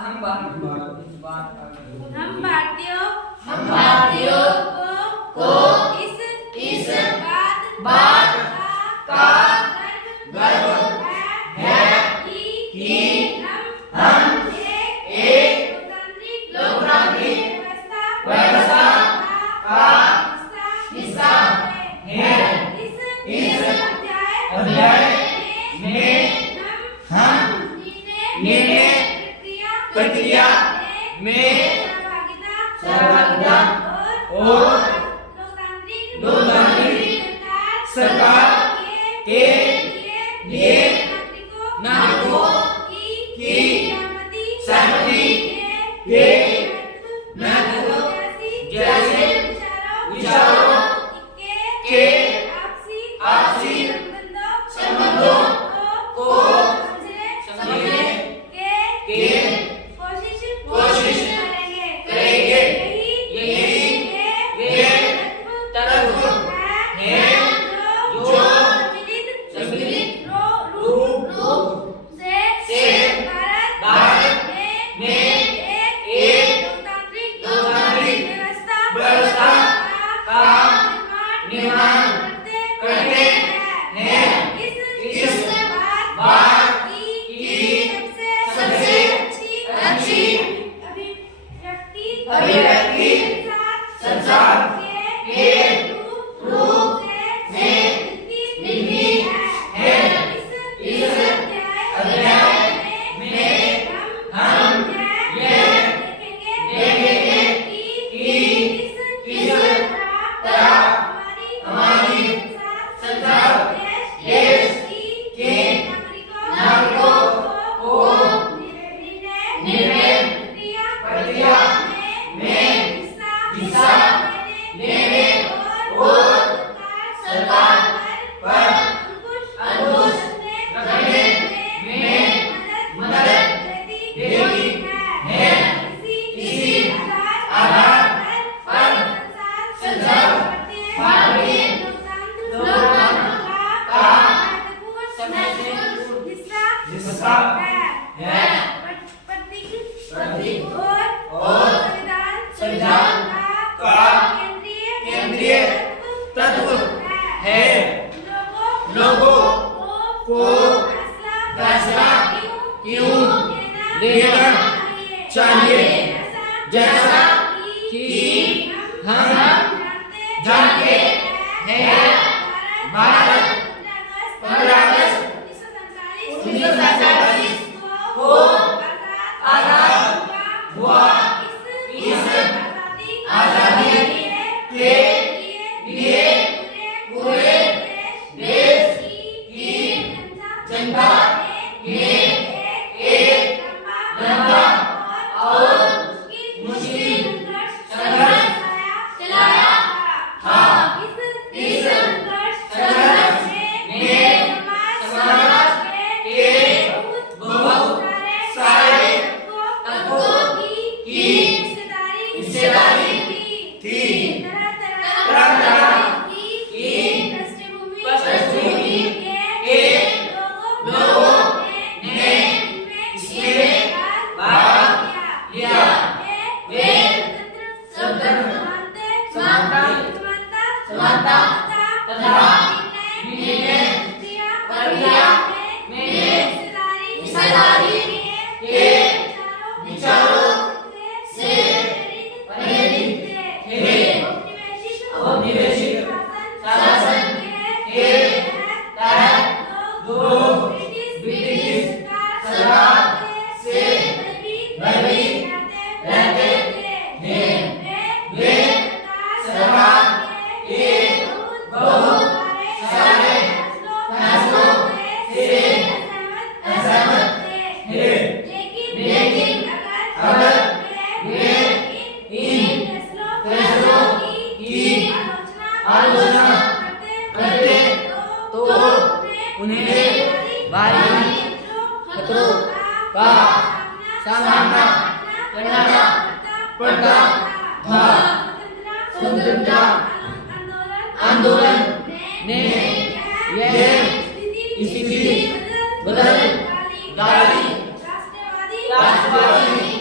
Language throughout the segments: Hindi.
हम भारतीयों को इस बात का गर्व है कि हम एक लोकतांत्रिक व्यवस्था का हिस्सा हैं। इस अध्याय में हम निर्णय प्रक्रिया में सहभागिता और लोकतांत्रिक सरकार के लिए नागरिकों की सहमति के महत्व जैसे विचारों के आपसी संबंधों को समझने के कोशिश करेंगे। यही वे तत्व हैं जो सम्मिलित रूप से भारत में एक लोकतांत्रिक व्यवस्था का निर्माण करते हैं। इस बात की सबसे अच्छी अभिव्यक्ति संसार के रूप में मिलती है। इस अध्याय में हम यह देखेंगे कि किस तरह हमारी संसार देश के नागरिकों को निर्णय प्रक्रिया में हिस्सा लेने और सरकार पर अंकुश रखने में मदद देती है। इसी आधार पर संसार भारतीय लोकतंत्र का हिस्सा है। और संविधान का केंद्रीय तत्व है। लोगों को फैसला क्यों लेना चाहिए, जैसा कि हम जानते हैं। भारत 15 अगस्त 1947 को आजाद हुआ। इस आजादी के लिए पूरे देश की जनता ने एक लंबा और मुश्किल संघर्ष चलाया था। इस संघर्ष ने समाज के बहुत सारे तत्वों की हिस्सेदारी थी। तरह-तरह की पृष्ठभूमि के लोगों ने इसमें भाग लिया। वे समानता तथा निर्णय प्रक्रिया में हिस्सेदारी के विचारों से प्रेरित थे। औपनिवेशिक शासन के तहत दो ब्रिटिश सरकार से भयभीत रहते थे। वे सरकार के बहुत सारे फैसलों से असहमत थे। लेकिन अगर वे इन फैसलों की आलोचना करते तो उन्हें भारी खतरों का सामना करना पड़ता था। स्वतंत्रता आंदोलन ने यह स्थिति बदल डाली। राष्ट्रवादी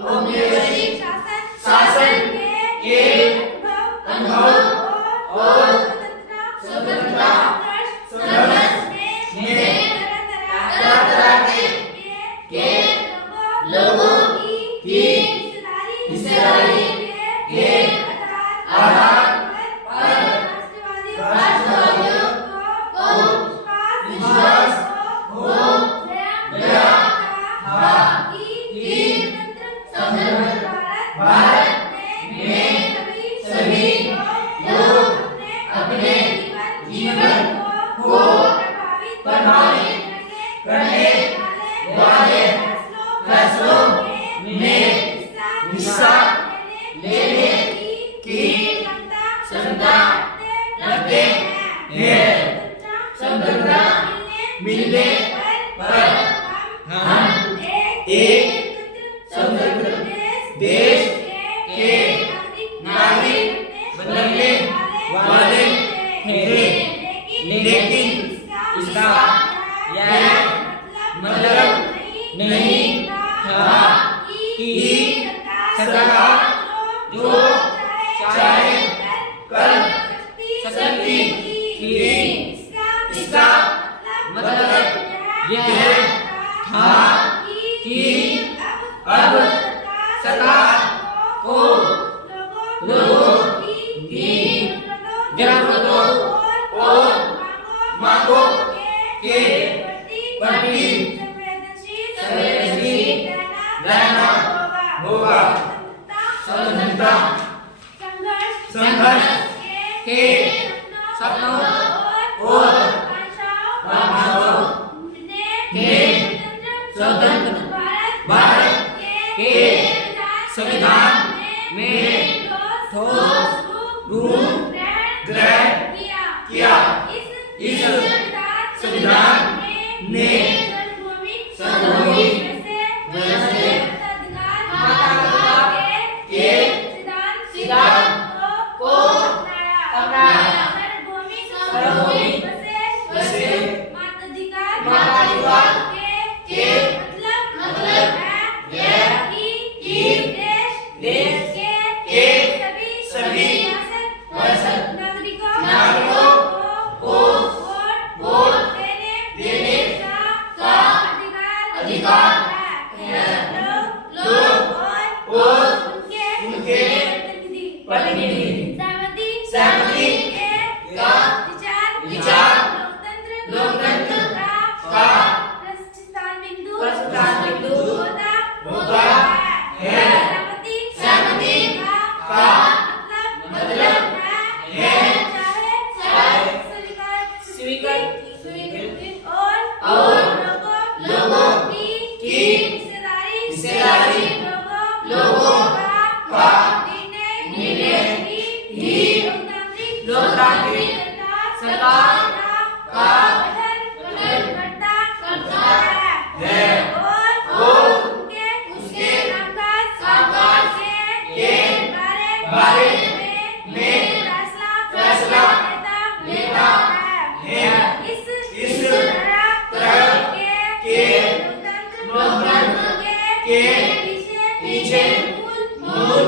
औपनिवेशिक शासन के अनुभव और स्वतंत्रता संघर्ष में तरह-तरह के लोगों की हिस्सेदारी के आधार पर राष्ट्रवादियों को विश्वास हो गया था कि स्वतंत्र भारत में सभी लोग अपने जीवन को प्रभावित करने वाले फैसलों में हिस्सा लेने की क्षमता रखते हैं। स्वतंत्रता मिलने पर हम एक स्वतंत्र देश के नागरिक बनने वाले थे, लेकिन इसका यह मतलब नहीं था कि सरकार जो चाहे कर सकती थी। इसका मतलब यह था कि अब सरकार को लोगों की जरूरतों और मांगों के प्रति संवेदनशील रहना होगा। स्वतंत्रता संघर्ष के सपनों और आकांक्षाओं के स्वतंत्र भारत के संविधान में ठोस रूप ग्रहण किया। इस संविधान ने सार्वभौमिक के सिद्धांत को अपनाया। सार्वभौमिक मानवाधिकार के मतलब यह कि देश के सभी नागरिकों को वोट देने का अधिकार है। लोग और उनके प्रतिनिधि सहमति का विचार लोकतंत्र का प्रस्थान बिंदु होता है। सहमति का मतलब है स्वीकृति और लोगों की हिस्सेदारी लोगों का निर्णय ही लोकतांत्रिक सरकार का गठन करता है और उसके कामकाज के बारे में फैसला लेता है। इस तरह के लोकतंत्र के पीछे मूल